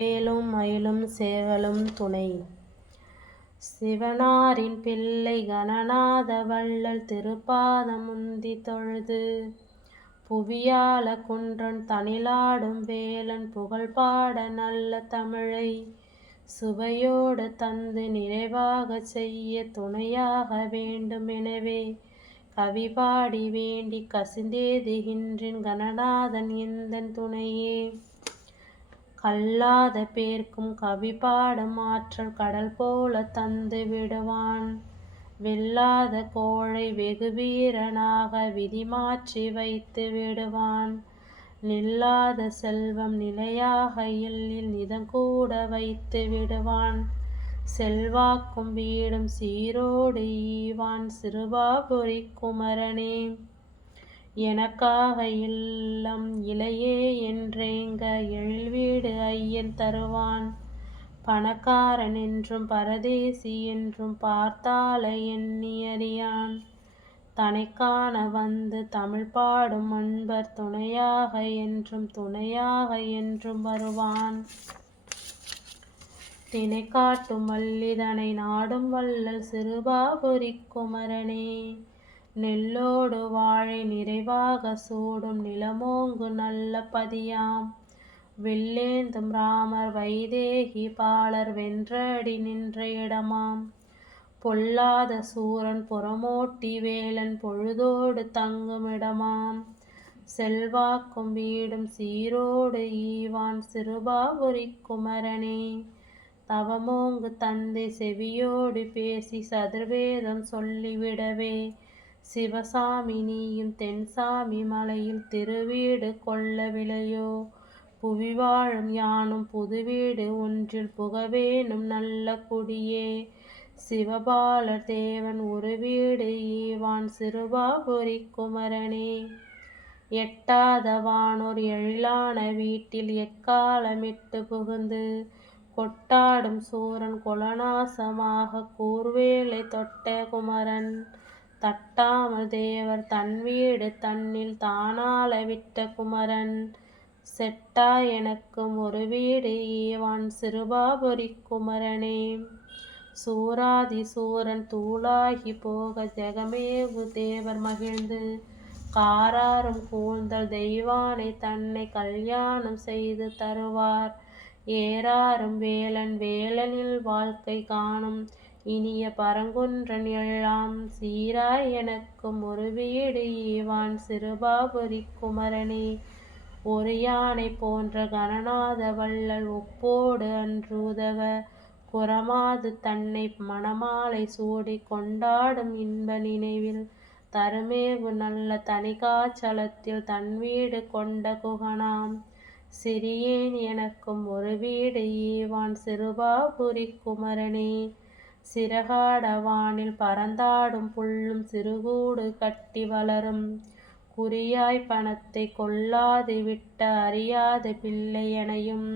வேலும் மயிலும் சேவலும் துணை. சிவனாரின் பிள்ளை கணநாத வள்ளல் திருப்பாதம் முந்தி தொழுது, புவியாள குன்றன் தனிலாடும் வேலன் புகழ்பாட நல்ல தமிழை சுவையோடு தந்து நிறைவாகச் செய்ய துணையாக வேண்டுமெனவே கவிபாடி வேண்டி கசிந்தேதுகின்றேன் கணநாதன் எந்தன் துணையே. கல்லாத பேர்க்கும் கவிபாடும் ஆற்றல் கடல் போல தந்து விடுவான், வெல்லாத கோழை வெகுவீரனாக விதிமாற்றி வைத்து விடுவான், நில்லாத செல்வம் நிலையாக இல்லில் நிதங்கூட வைத்து விடுவான், செல்வாக்கும் வீடும் சீரோடு ஈவான் சிறுவாபுரி குமரனே. எனக்காக இல்லம் இலையே என்றேங்க எழில்வீடு ஐயன் தருவான், பணக்காரன் என்றும் பரதேசி என்றும் பார்த்தால எண்ணி அறியான், தனைக்காண வந்து தமிழ் பாடும் அன்பர் துணையாக என்றும் வருவான், தினை காட்டும் வள்ளிதனை நாடும் வள்ளல் சிறுபாபுரி குமரனே. நெல்லோடு வாழை நிறைவாக சூடும் நிலமோங்கு நல்ல பதியாம், வில்லேந்தும் ராமர் வைதேகி பாலர் வென்றடி நின்ற இடமாம், பொல்லாத சூரன் புறமோட்டி வேலன் பொழுதோடு தங்குமிடமாம், செல்வாக்கும் வீடும் சீரோடு ஈவான் சிறுபாபுரி குமரனே. தவமோங்கு தந்தை செவியோடு பேசி சதுர்வேதம் சொல்லிவிடவே, சிவசாமி நீயும் தென்சாமி மலையில் திருவீடு கொள்ளவில்லையோ, புவி வாழும் யானும் புதுவீடு ஒன்றில் புகவேணும் நல்ல குடியே, சிவபாலர் தேவன் ஒரு வீடு ஈவான் சிறுபாபுரி குமரனே. எட்டாத வானோர் எழிலான வீட்டில் எக்காலமிட்டு புகுந்து, கொட்டாடும் சூரன் குலநாசமாக கூர்வேலை தொட்ட குமரன், தட்டாமல் தேவர் தன் வீடு தன்னில் தானாள விட்ட குமரன், செட்டா எனக்கும் ஒரு வீடு ஈவான் சிறுபாபுரி குமரனே. சூராதி சூரன் தூளாகி போக ஜெகமேவு தேவர் மகிழ்ந்து, காராரும் கூந்தல் தெய்வானை தன்னை கல்யாணம் செய்து தருவார், ஏறாரும் வேலன் வேலனில் வாழ்க்கை காணும் இனிய பரங்குன்றன் எல்லாம், சீராய் எனக்கும் ஒரு வீடு ஈவான் சிறுபாபுரி குமரனே. ஒரு யானை போன்ற கணநாத வள்ளல் ஒப்போடு அன்று உதவ, குறமாது தன்னை மணமாலை சூடி கொண்டாடும் இன்ப நினைவில், தருமேவு நல்ல தனிகாச்சலத்தில் தன் வீடு கொண்ட குகனாம், சிறியேன் எனக்கும் ஒரு வீடு ஈவான் சிறுபாபுரி குமரனே. சிறகாட வானில் பறந்தாடும் புல்லும் சிறுகூடு கட்டி வளரும், குறியாய் பணத்தை கொள்ளாது விட்ட அறியாத பிள்ளை எனையும்,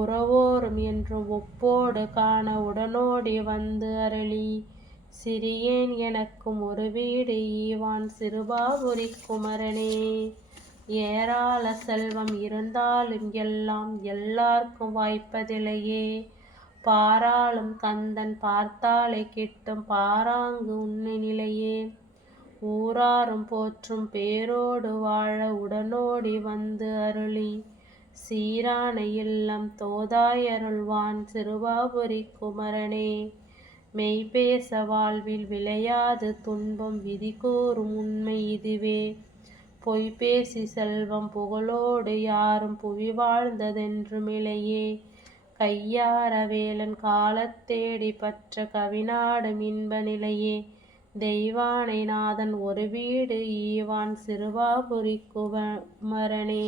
உறவோரும் என்றும் ஒப்போடு காண உடனோடி வந்து அருளி, சிறியேன் எனக்கும் ஒரு வீடு ஈவான் சிறுபாபுரி குமரனே. ஏராள செல்வம் இருந்தாலும் எல்லாம் எல்லார்க்கும் வாய்ப்பதில்லையே, பாராளும் கந்தன் பார்த்தாலே கிட்டும் பாராங்கு உண்மை நிலையே, ஊராரும் போற்றும் பேரோடு வாழ உடனோடி வந்து அருளி, சீரான இல்லம் தோதாய் அருள்வான் சிறுபாபுரி குமரனே. மெய்பேச வாழ்வில் விளையாது துன்பம் விதி கூறும் உண்மை இதுவே, பொய்பேசி செல்வம் புகழோடு யாரும் புவி வாழ்ந்ததென்றுமில்லையே, கையார வேலன் காலத்தேடி பற்ற கவிநாடும் இன்ப நிலையே, தெய்வானை நாதன் ஒரு வீடு ஈவான் சிறுபாபுரி குமரனே.